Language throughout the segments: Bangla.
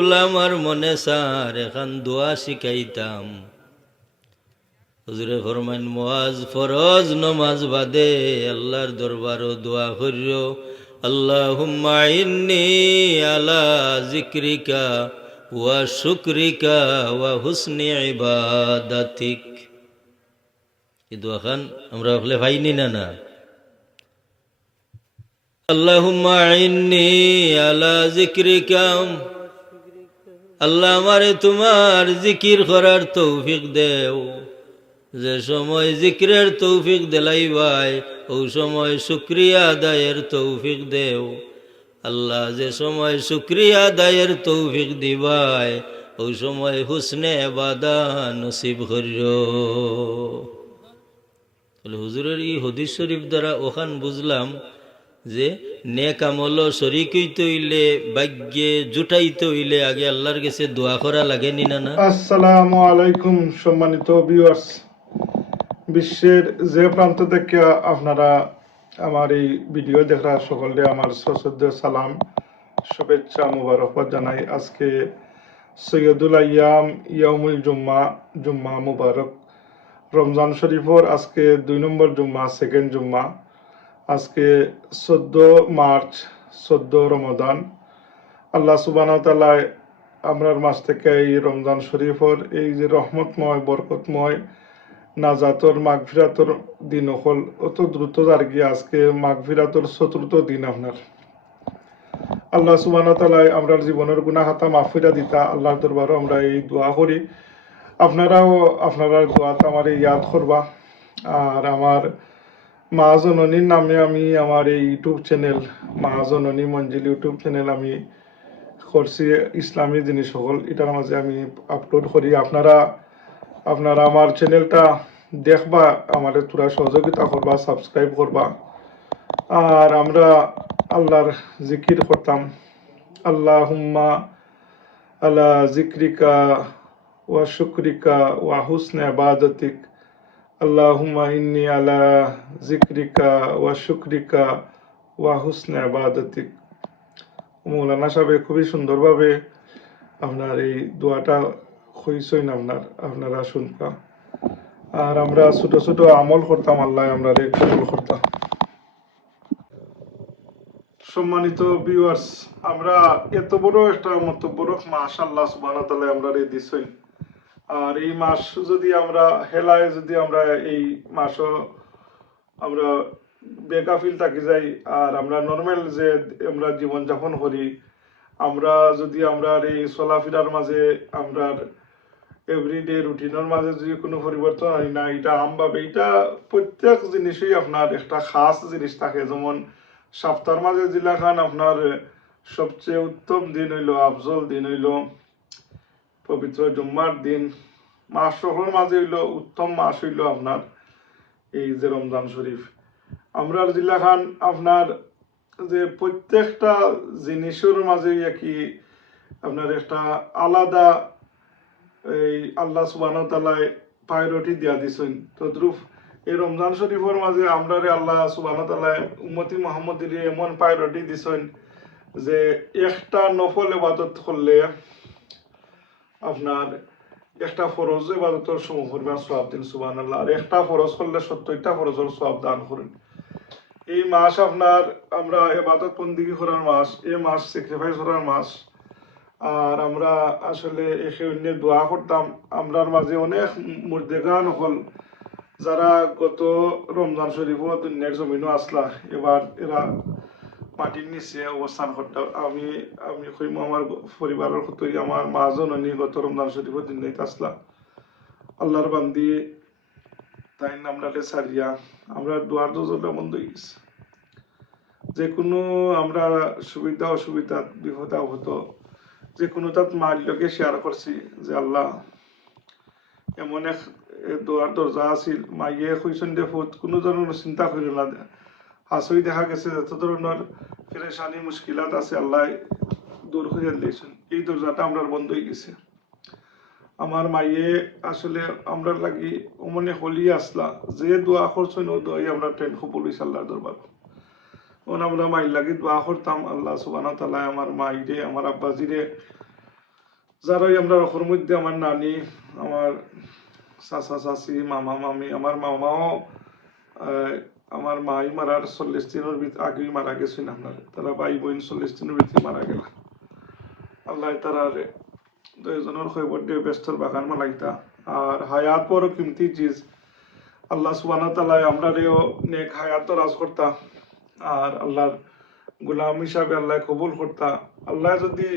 আমার মনে সার এখান দোয়া শিখাইতাম। হুজুরে ফরমান মুয়াজ ফরজ নমাজ বাদে আল্লাহর দরবারও দোয়া করিও, আল্লাহুম্মা ইন্নী আলা যিকরিকা ওয়া শুকরিকা ওয়া হুসনি ইবাদাতিক। এই দোয়াখান আমরা হলে ভাইনি না। আল্লাহুম্মা ইন্নী আলা যিকরিকা, আল্লাহ আমারে তোমার জিকির করার তৌফিক দেও। যে সময় জিকিরের তৌফিক দিলাই ভাই ও সময় শুকরিয়া আদায়ের তৌফিক দেও। আল্লাহ যে সময় শুকরিয়া আদায়ের তৌফিক দিবাই ও সময় হুসনে ইবাদত নসিব করিও। হুজুরের এই হাদিস শরীফ দ্বারা ওখান বুঝলাম যে নেক আমল শরীক হইতে হইলে ভাগ্যে জুটাইতে হইলে আগে আল্লাহর কাছে দোয়া করা লাগে নি না। আসসালামু আলাইকুম সম্মানিত ভিউয়ার্স, বিশ্বের যে প্রান্ত থেকে আপনারা আমার এই ভিডিও দেখা সকলকে আমার সশ্রদ্ধ সালাম শুভেচ্ছা মুবারকবাদ জানাই। আজকে সৈয়দুল আইয়াম ইয়াউমুল জুম্মা মুবারক, রমজান শরীফর আজকে 2 নম্বর জুম্মা, সেকেন্ড জুম্মা। আজকে 14 মার্চ, 14 রমাদান। আল্লাহ সুবহানাহু ওয়া তাআলা আমরার মাস থেকে এই রমজান শরীফর এই যে রহমতময় বরকতময় নাজাতর মাগফিরাতর দিন হল অত দ্রুত আর কি আজকে মাগফিরাতর 4র্থ দিন। আপনার আল্লাহ সুবহানাহু ওয়া তাআলা আমরার জীবনের গুনাহ খাতা মাগফিরা দিতা আল্লাহর দরবারে আমরা এই দোয়া করি। আপনারাও আপনারা দোয়াতে আমার ইয়াদ করবা। আর আমার মা জননীর নামে আমি আমার এই ইউটিউব চ্যানেল মা জননী মঞ্জিল ইউটিউব চ্যানেল আমি করছি, ইসলামী জিনিস সকল এটার মাঝে আমি আপলোড করি। আপনারা আমার চ্যানেলটা দেখবা, আমাদের তোরা সহযোগিতা করবা, সাবস্ক্রাইব করবা। আর আমরা আল্লাহর জিকির করতাম, আল্লাহুম্মা আলা যিকরিকা ওয়া শুকরিকা ওয়া হুসনি ইবাদাতিক, আল্লাহুম্মা ইন্নী আলা যিকরিকা ওয়া শুকরিকা ওয়া হুসনি ইবাদাতিক। মৌলানা সাহেব খুবই সুন্দরভাবে আপনার এই দোয়াটা হইসইন আপনারা শুনবা। আর আমরা ছোট ছোট আমল করতাম, আল্লাহ আমরা কবুল করতাম। সম্মানিত ভিউয়ার্স, আমরা এত বড় একটা মতবড় মাস আল্লাহ সুবহানাহু ওয়া তাআলা আমরা দিছেন। আর এই মাস যদি আমরা হেলায় যদি আমরা এই মাসও আমরা বেকাফিল থাকি যাই আর আমরা নর্মাল যে আমরা জীবনযাপন করি, আমরা যদি আমরা এই চলাফেরার মাঝে আমরা এভরিডে রুটিনের মাঝে যদি কোনো পরিবর্তন হয় না, এটা আমভাবে এটা প্রত্যেক জিনিসই আপনার একটা খাস জিনিস থাকে। যেমন সপ্তাহের মাঝে জিলাখান আপনার সবচেয়ে উত্তম দিন হইল, আফজল দিন হইল পবিত্র জুম্মার দিন। মাস সকলের মাঝে হইল উত্তম মাস হইল আপনার এই যে রমজান শরীফ। আমরা জিলাখান আপনার যে প্রত্যেকটা জিনিসের মাঝে কি আপনার একটা আলাদা এই আল্লাহ সুবহানাহু ওয়া তাআলা প্রায়োরিটি দিয়া দিছেন। তদ্রুপ এই রমজান শরীফের মাঝে আমরা আল্লাহ সুবহানাহু ওয়া তাআলা উম্মতি মুহাম্মদের এমন প্রায়োরিটি দিছেন যে একটা নফল ইবাদত করলে আপনার একটা ফরজ ইবাদতের সমপরিমাণ সওয়াব দিন সুবহানাল্লাহ, আর একটা ফরজ করলে 70টা ফরজের সওয়াব দান করেন। এই মাস আপনার আমরা ইবাদত বন্দেগী করার মাস, এই মাস স্যাক্রিফাইস করার মাস। আর আমরা আসলে একে অন্য দোয়া করতাম। আমরার মাঝে অনেক মুর্দেগান হল যারা গত রমজান শরীফও দুনিয়ার জমিনও আসলা, এবার এরা মাটির নিচে অবস্থান করতে। আমি কইম আমার পরিবারের হতোই আমার মা জননী গত রমজান শরীফও দুনিয়াতে আসলা। আল্লাহর বান্দি তাই নামটাতে সারিয়া আমরা দোয়ার দোজটা বন্ধ হয়ে গেছে। যে কোনো আমরা সুবিধা অসুবিধা বিপদ আপদ যে কোনো তাত মার লগে শেয়ার করছি যে আল্লাহ এমন এক দোয়ার দরজা আছিল, মাইয়ে কইসন দে ফুট কোনো ধরনের চিন্তা করিল না, হাসই দেখা গেছে যত ধরনের পেরেশানি মুশকিলাত আছে আল্লাহ দূর করে দিয়েছেন। এই দরজাটা আমরা বন্ধ হয়ে গেছে। আমার মাইয়ে আসলে আমরা লাগি অমনে হলি আসলা, যে দোয়া করছেন ও দোয়াই আমরা ট্রেন কবুল হইছে আল্লাহর দরবার। আমরা মাইর লাগি দোয়া করতাম, আল্লাহ সুবহানাহু ওয়া তাআলা আমার মাইরে আমার আব্বাজিরে যারাই আমরা ওর মধ্যে আমার নানি, আমার চাচা চাচি, মামা মামি, আমার মামাও আমার মাই মারার 40 দিনের আগেই মারা গেছেন। আপনার তারা ভাই বোন 40 দিনের ভিতরে মারা গেল। আল্লাহ তারার দুইজনের খবর দিয়ে ব্যস্তর বাগান মালাইতা। আর হায়াত বড় কিমতি চিজ। আল্লাহ সুবহানাহু ওয়া তাআলা আমরারেও নেক হায়াত রাজ করতা, আর আল্লাহর গোলাম হিসাবে আল্লাহ কবুল করতা। আল্লাহ যদি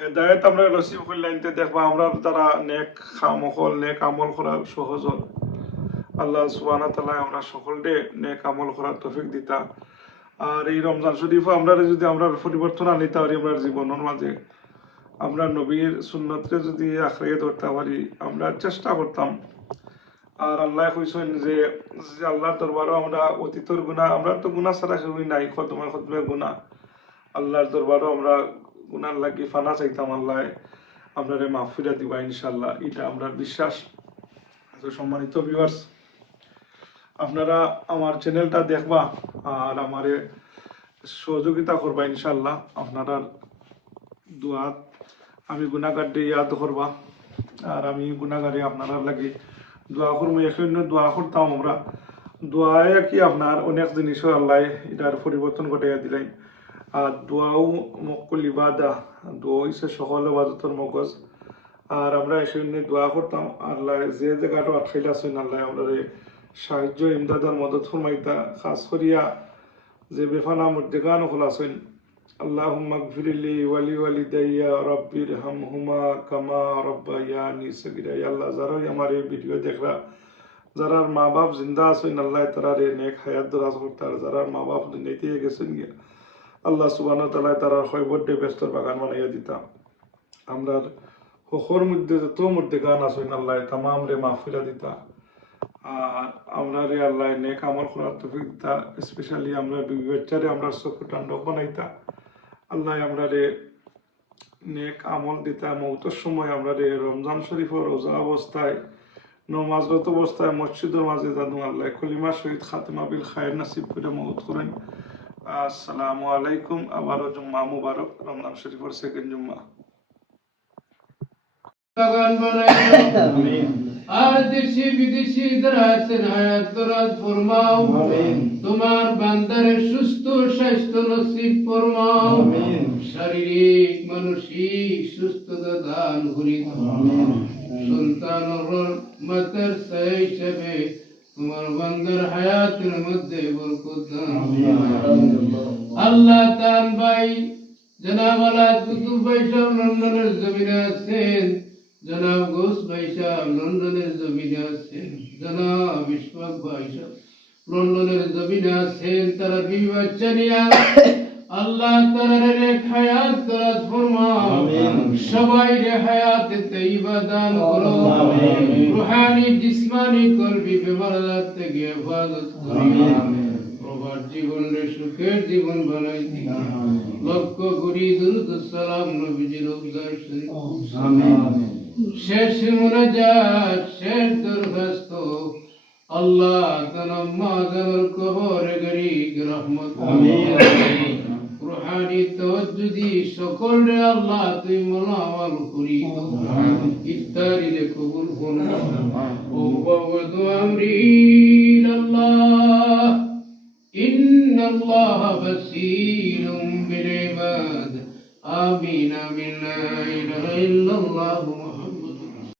হেদায়েত আমরা নসিব করলেন, দেখবা আমরা তারা নেক খামখল নেক আমল করা সহজ হল। আল্লাহ সুবহানাহু ওয়া তাআলা আমরা সকলকে নেক আমল করার তৌফিক দিতা। আর এই রমজান শরীফ আমরা যদি আমরা পরিবর্তন আনিতে পারি আমরা জীবনের মাঝে, আমরা নবীর সুন্নতকে যদি আঁকড়িয়ে ধরতে পারি, আমরা চেষ্টা করতাম। আর আল্লাহ কইছেন যে আল্লাহর দরবারও আমরা অতীতর গুনাহ, আমরা তো গুনাহ ছাড়া কেউই নাই, খতমে খতমে গুনাহ। আল্লাহর দরবারও আমরা গুনার লাগি ফানা চাইতাম, আল্লাহ আপনারে মাগফিরাত দিবা ইনশাআল্লাহ, এটা আমরা বিশ্বাস। তো সম্মানিত ভিউয়ার্স, আপনারা আমার চ্যানেলটা দেখবা আর আমারে সহযোগিতা করবা ইনশাআল্লাহ। আপনারা দোয়াত আমি গুনাহগারকে ইয়াদ করবা, আর আমি গুনাহগারে আপনারা লাগি দোয়া করবো। এখন দোয়া করতাম আমরা, দোয়ায় কি আপনার অনেক জিনিসও আল্লাহ এটার পরিবর্তন ঘটাইয়া দিলেন। আর দোয়াও মক্কুল ইবাদা, দোয়া হইছে সকল ইবাদতের মগজ। আর আমরা এখন দোয়া করতাম আল্লাহ যে জায়গাটা আটকাইলে আছেন, আল্লাহ আমরা সাহায্য ইমদাদার মদত ফরমাইতা। খাস করিয়া যে বেফানা মুদ্দেগান হল আছেন, আল্লাহুম্মা গফিরলি ওয়ালি ওয়ালিদাইয়া রাব্বিরহামহুমা কামা রাব্বায়ানি সগীরা। আল্লাহ যারাই আমার এই ভিডিও দেখরা, যারার মা বাপ জিন্দা আছেন, আল্লাহ তারারে নেক হায়াত দরাজ করতার। যারার মা বাপ দুনিয়াতে গেছেন গিয়া, আল্লাহ সুবহানাহু ওয়া তাআলা তারার খয়বড্ডে ব্যস্তর বাগান বানাইয়া দিতা। আমরা হখর মধ্যে যত মুদ্দেগান আছেন, আল্লাহ তামাম রে মাগফিরা দিতা। আর আমরা রে আল্লাহ নেক আমল করার তৌফিক দিতা। স্পেশালি আমরা বিবি বাচ্চারে আমরা চক্ষু টান্ডব বানাইতা। আল্লাহ আমরা রে নেক আমল দিতা। মৌতের সময় আমরা রে রমজান শরীফের রোজা অবস্থায়, নমাজরত অবস্থায় মসজিদের মাঝে জানু আল্লাহ কলিমা শহীদ খাতেমা বিল খায়ের নাসিব করে মৌত করেন। আসসালামু আলাইকুম। আবারও জুম্মা মুবারক, রমজান শরীফের সেকেন্ড জুম্মা। বাগান বানাইও আর দেশি বিদেশি যারা আছেন হায়াত দরাজ ফরমাও। তোমার বান্দারে সুস্থ স্বাস্থ্য নসিব ফরমাও। শারীরিক মানসিক সুস্থতা দান করি। সন্তানের রহমতের ছায়া হিসেবে তোমার বান্দার হায়াতের মধ্যে বরকত দান। আল্লাহ তাআলা ভাই জনাব আলাদ কুতুব ভাই সাহেব লন্ডনের জমিনে আছেন, জনাব গোস ভাই সাহেব লন্ডনের জমিনে আছেন, জনাব ইশফাক ভাই সাহেব লন্ডনের জমিনে আছেন। তারা বিবি বাচ্চা নিয়া আল্লাহ তাআলার নেক হায়াত দরাজ ফরমাও। সবাই রে হায়াতে তাইয়্যিবা দান করো। রূহানি জিসমানি কলবি বেমারাত থেকে হেফাজত করো। প্রবার জীবন রে সুখের জীবন বানাই দিও। লক্ষ কোটি দুরূদ সালাম নবীজির রওজায় শরীফ। শেষ মুনাজাত, শেষ দরখাস্ত, আল্লাহ তাআলা মাজার কবর গরিব রহমত রুহানি তাওজ্জুদি সকল রে আল্লাহ তুই মোলামাল করি। ইফতারি রে কবুল ফরমা। ও বাবদু আমরি আল্লাহ ইন্নাল্লাহা বাসীরুম বিল ইবাদ। আমিন আমিন লা ইলাহা ইল্লাল্লাহ।